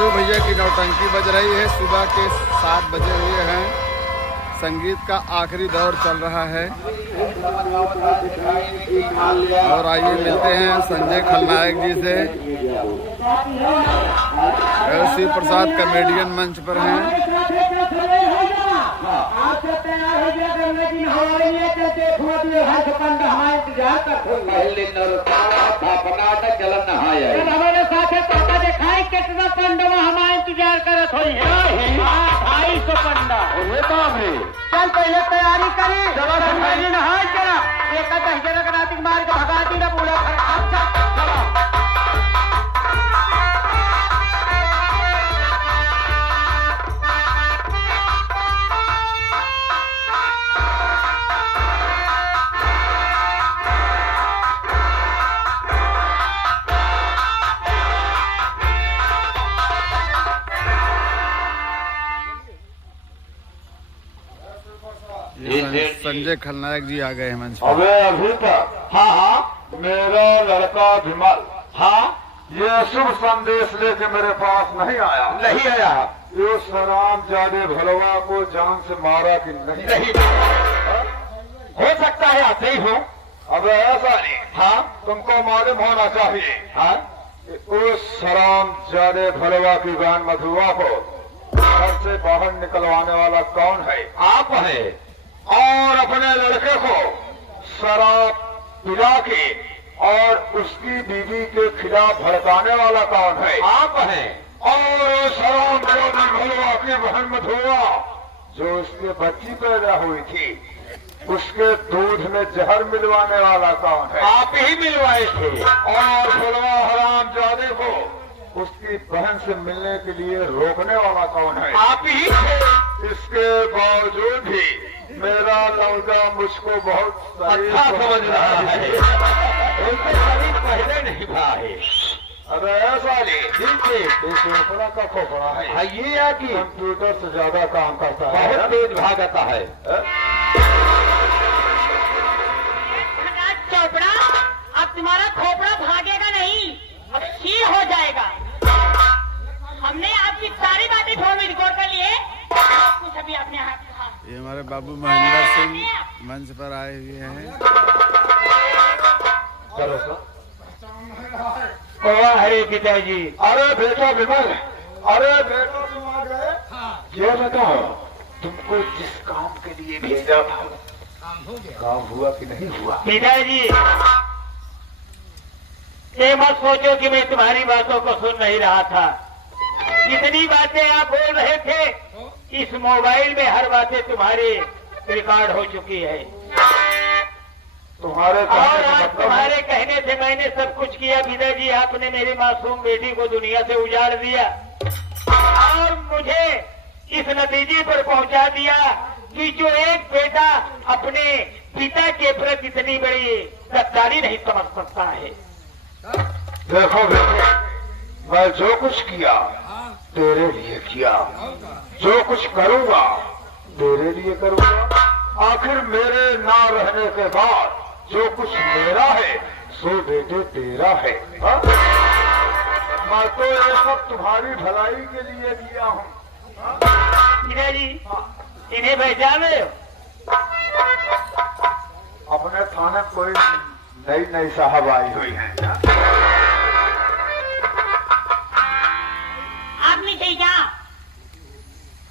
राजू भैया की नौटंकी बज रही है। सुबह के 7 बजे हुए हैं। संगीत का आखिरी दौर चल रहा है और आइए मिलते हैं संजय खलनायक जी से। शिव प्रसाद कॉमेडियन मंच पर हैं। कितना पंडवा हमारे इंतजार करत हो 250 पंडा चल पहले तैयारी करी नहा चला एक दहजन रात मार के भगा दी ना पूरा संजय खलनायक जी आ गए हैं मंच पर। अभी तक हाँ मेरा लड़का विमल ये शुभ संदेश लेके मेरे पास नहीं आया। ये सराम जादे भलवा को जान से मारा कि नहीं हो सकता है ऐसे ही हो। अब ऐसा नहीं तुमको मालूम होना चाहिए उस सराम जादे भलवा की बहन मधुआ को घर से बाहर निकलवाने वाला कौन है? आप है। और अपने लड़के को शराब पिला के और उसकी बीवी के खिलाफ भड़काने वाला कौन है? आप हैं। और शराब भलवा की बहन मधुआ जो उसके बच्ची पैदा हुई थी उसके दूध में जहर मिलवाने वाला कौन है? आप ही मिलवाए थे। और भलवा हराम जादे को उसकी बहन से मिलने के लिए रोकने वाला कौन है? आप ही थे। इसके बावजूद भी मेरा लौटा मुझको बहुत अच्छा समझ रहा है। पहले नहीं भाई। अरे ऐसा नहीं खोपड़ा का खोपड़ा है ये है कि कंप्यूटर से ज्यादा काम करता है, बहुत तेज भागता है। चोपड़ा अब तुम्हारा खोपड़ा भागेगा नहीं, अब शीर हो जाएगा। हमने आपकी सारी बातें फोन में रिकॉर्ड कर लिए। कुछ अभी अपने हाथ ये हमारे बाबू महेंद्र सिंह मंच पर आए हुए हैं। हरे पिताजी। अरे बेटा विमल, अरे बेटा तुम आ गए। ये बताओ तुमको जिस काम के लिए भेजा था काम हुआ कि नहीं हुआ? पिताजी ये मत सोचो कि मैं तुम्हारी बातों को सुन नहीं रहा था। जितनी बातें आप बोल रहे थे इस मोबाइल में हर बातें तुम्हारी रिकॉर्ड हो चुकी है। तुम्हारे और आज तुम्हारे कहने से मैंने सब कुछ किया। पिताजी आपने मेरी मासूम बेटी को दुनिया से उजाड़ दिया और मुझे इस नतीजे पर पहुंचा दिया कि जो एक बेटा अपने पिता के प्रति इतनी बड़ी गद्दारी नहीं समझ सकता है। देखो मैं जो कुछ किया तेरे लिए किया, जो कुछ करूंगा तेरे लिए करूंगा। आखिर मेरे ना रहने के बाद जो कुछ मेरा है सो बेटे तेरा है। मैं तो ये सब तुम्हारी भलाई के लिए किया हूँ। पिताजी इन्हें पहचाने अपने थाने कोई नई साहब आई हुई है। आपने सही कहा,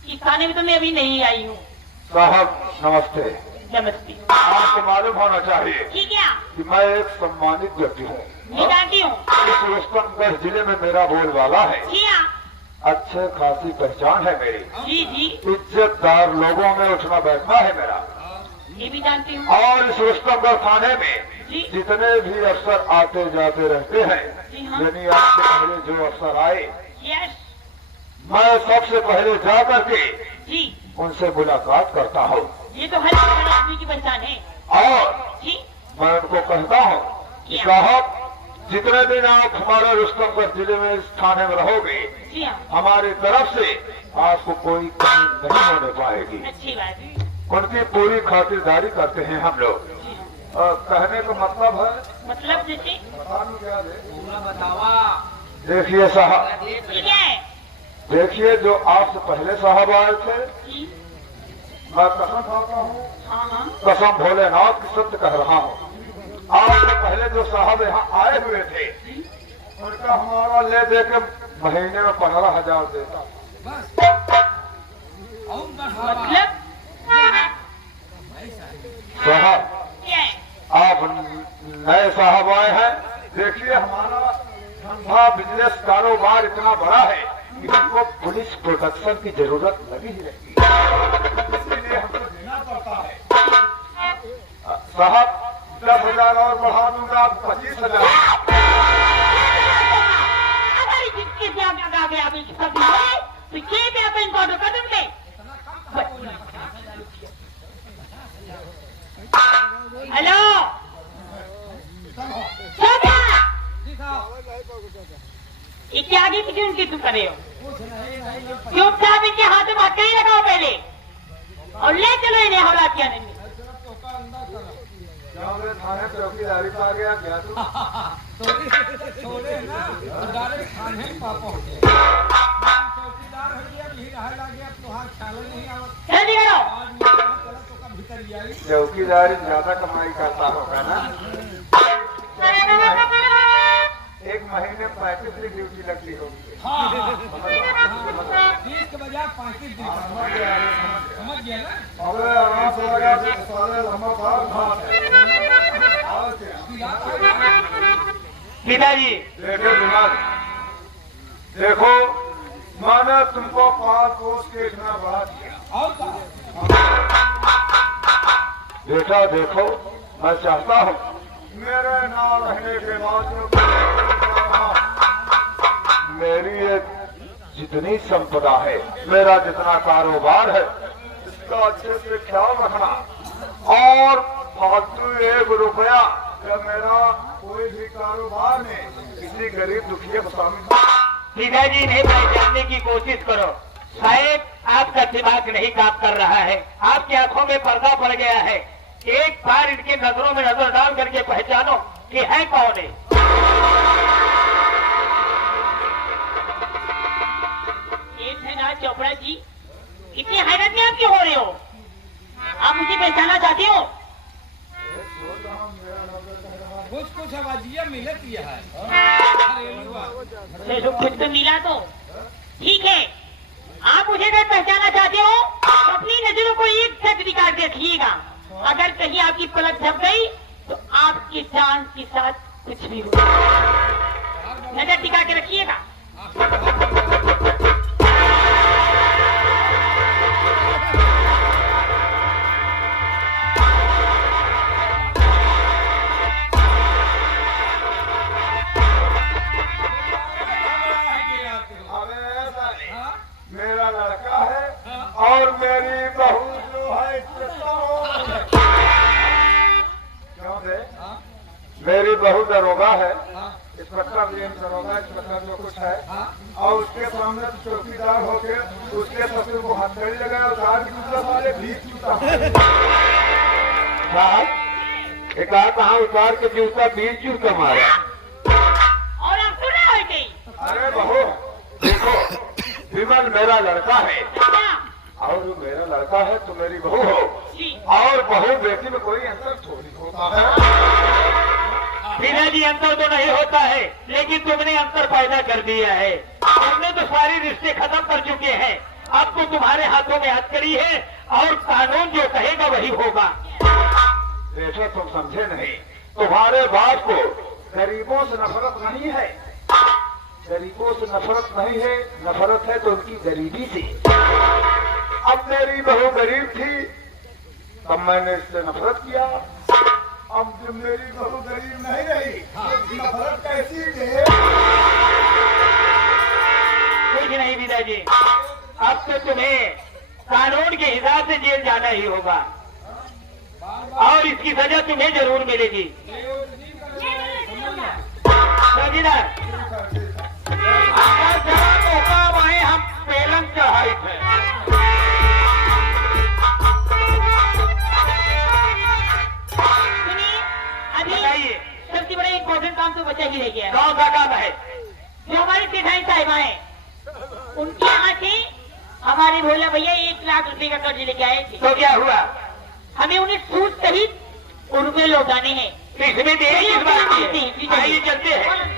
इस थाने में तो मैं अभी नहीं आई हूँ। साहब नमस्ते। नमस्ते। आपको मालूम होना चाहिए ठीक है कि मैं एक सम्मानित व्यक्ति हूँ। मैं जानती हूँ। इस रुस्तमगढ़ जिले में मेरा बोलबाला है। जी हाँ। अच्छे खासी पहचान है मेरी। जी जी इज्जतदार लोगों में उठना बैठना है मेरा। ये भी जानती हूँ। और इस रुस्तमगढ़ थाने में जी। जितने भी अफसर आते जाते रहते हैं, जी हाँ। यानी आपसे पहले जो अफसर आए यस मैं सबसे पहले जा करके जी उनसे मुलाकात करता हूँ। ये तो हर बड़े आदमी की पहचान है। और जी मैं उनको कहता हूँ कि साहब जितने दिन आप हमारे रुस्तमगढ़ जिले में इस थाने में रहोगे जी हाँ। हमारी तरफ से आपको कोई कमी नहीं होने पाएगी। अच्छी बात है। उनकी पूरी खातिरदारी करते हैं हम लोग। कहने का मतलब है मतलब जैसे देखिए साहब ठीक है देखिए, जो आपसे पहले साहब आए थे, मैं कसम खाता हूँ, कसम भोलेनाथ की सत्य कह रहा हूँ, आपसे पहले जो साहब यहाँ आए हुए थे, उनका हमारा ले दे के महीने में 15,000 देता। मतलब साहब, आप नए साहब आए हैं। देखिए, हमारा धंधा बिजनेस कारोबार इतना बड़ा है कि हमको पुलिस प्रोटेक्शन की जरूरत लगी ही रहती है, इसीलिए हमको देना पड़ता है। साहब, 10,000 और बढ़ा दूंगा, 25,000। हमारी जिसके भी आ गया अभी सब है तो ये भी आप इनको ऑर्डर कर देंगे। हेलो इसके आगे पीछे उनकी तुम कर रहे हो, चुपचाप इनके हाथ में हाथ कहीं लगाओ पहले और ले चलो इन्हें हवा किया नहीं। थाने चौकीदारी पर आ गया क्या तू? छोड़े ना डायरेक्ट खाने पापा चौकीदार हो गया भी रहा गया तुहार ख्याल नहीं आवत। जल्दी करो। तो का भीतर आई चौकीदारी ज्यादा कमाई करता होगा ना। एक महीने 35 दिन ड्यूटी लगती होगी। हाँ 30 के बजाय 35 दिन समझ गया ना। अबे आराम से लगा तो सारे लंबा भाग पिताजी देखो दिमाग, देखो, मैंने तुमको 5 कोस के इतना बढ़ा दिया। और बेटा देखो, मैं चाहता हूँ मेरे नाम रहने के बाद मेरी ये जितनी संपदा है, मेरा जितना कारोबार है, इसका अच्छे से ख्याल रखना और फालतू 1 रुपया जब मेरा कोई भी कारोबार में किसी गरीब दुखिया को शामिल। पिताजी इन्हें पहचानने की कोशिश करो, शायद आपका दिमाग नहीं काम कर रहा है, आपकी आंखों में पर्दा पड़ गया है। एक बार इनके नजरों में नजर डाल करके पहचानो कि है कौन है। चोपड़ा जी, इतनी हैरत में आप क्यों हो रहे हो? आप मुझे पहचाना चाहते हो? कुछ आवाजिया मिलत ही है। चलो कुछ तो मिला तो ठीक है। आप मुझे अगर पहचाना चाहते हो तो अपनी नजरों को एक सेट दिखा के रखिएगा। अगर कहीं आपकी पलक झप गई तो आपकी जान के साथ कुछ भी हो। नजर टिका के रखिएगा। मेरा लड़का है और मेरी बहू जो है, क्यों दे? मेरी बहू दरोगा है, इंस्पेक्टर दरोगा, इंस्पेक्टर जो कुछ है, और उसके सामने चौकीदार होके उसके ससुर को हथकड़ी लगाया और कहा कि दूसरा वाले भीख जूता कहाँ उतार के जूता 20 जूता मारा। और आप सुन रहे थे? अरे बहू देखो, विमल मेरा लड़का है और मेरा लड़का है तो मेरी बहू हो, और बहू बेटी में कोई अंतर थोड़ी होता है। पिताजी अंतर तो नहीं होता है, लेकिन तुमने अंतर पैदा कर दिया है। तुमने तो सारे रिश्ते खत्म कर चुके हैं। अब तो तुम्हारे हाथों में हथकड़ी है और कानून जो कहेगा वही होगा। देखो, तुम समझे नहीं, तुम्हारे बाप को गरीबों से नफरत नहीं है, गरीबों से नफरत नहीं है, नफरत है तो उनकी गरीबी से। अब मेरी बहू गरीब थी तब मैंने इससे नफरत किया, अब जब मेरी बहू गरीब नहीं रही नफरत कैसी है? कुछ नहीं पिताजी, अब तो तुम्हें कानून के हिसाब से जेल जाना ही होगा और इसकी सजा तुम्हें जरूर मिलेगी। चौकीदार, अगर जरा मौका वहीं हम पेलन चढ़ाई थे। अभी सबसे बड़ा इम्पोर्टेंट काम तो बचा ही रह गया। कौन सा काम है? जो हमारी सेठाई साहिबा है उनके यहाँ से हमारे भोला भैया 1 लाख रुपए का कर्ज लेके आए थे। तो क्या हुआ? हमें उन्हें सूद सहित रुपए लौटाने हैं। इसमें देर किस बात की है? आइए चलते हैं।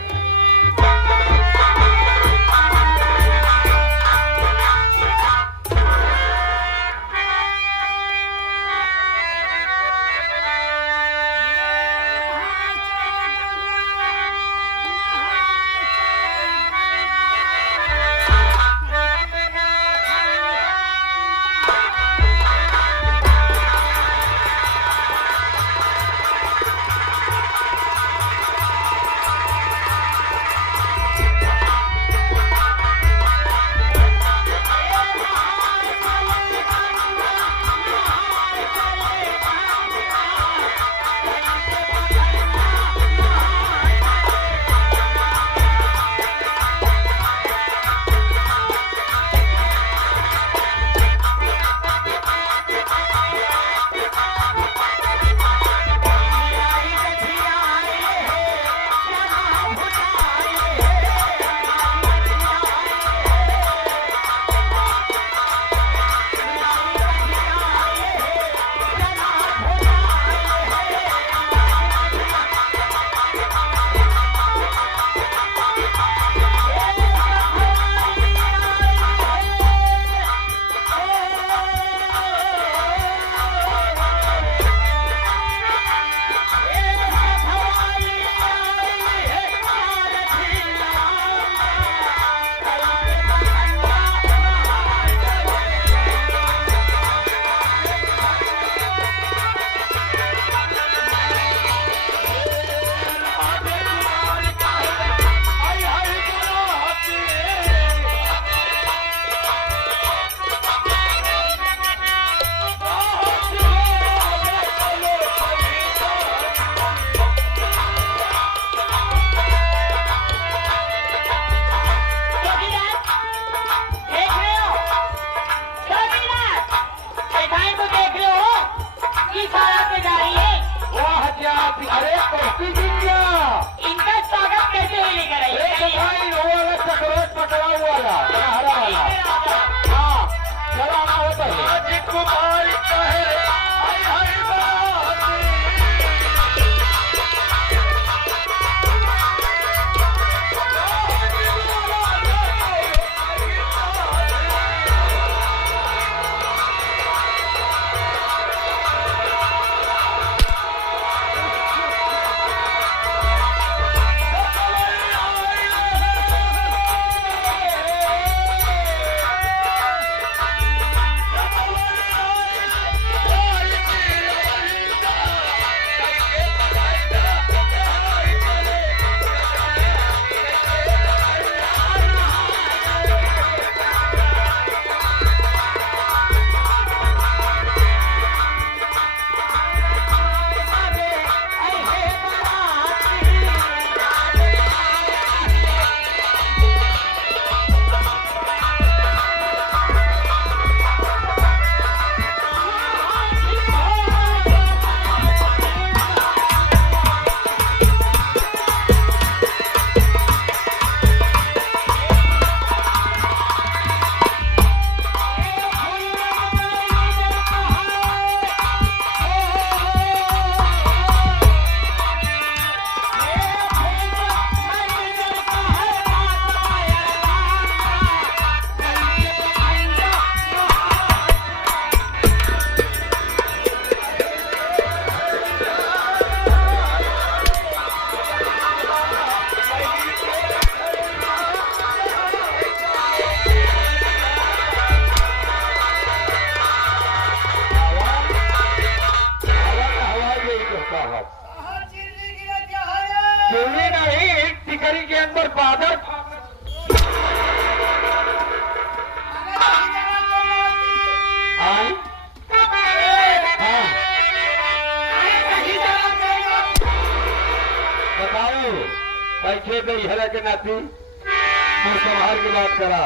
बैठे गई हरा के नाती और संभाल की बात करा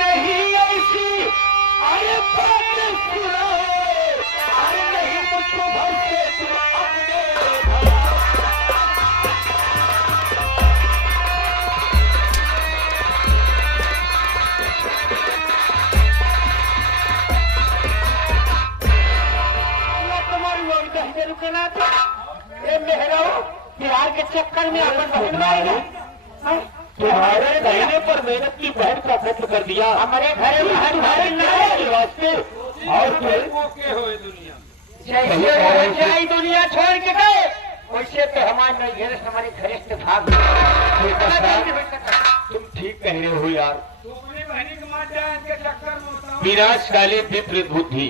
नहीं ऐसी अरे बात सुनो अरे नहीं मुझको भर से तुम अपने कहने रुके ना तो ये मेहरा बिहार के चक्कर में अपन बहन मारेगा। तुम्हारे कहने पर मेहनत की बहन का खत्म कर दिया। हमारे घर में तुम्हारे वास्ते और फिर ओके होए दुनिया जैसे दुनिया छोड़ के गए वैसे तो हमारे नहीं घेरस हमारे घरिष्ठ भाग। तुम ठीक कह रहे हो यार। तो अपनी बहनी के मार जाए इनके चक्कर में होता विनाशकाली विपरीत बुद्धि।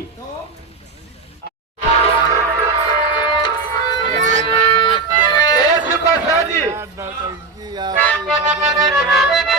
डॉक्टर जी आपकी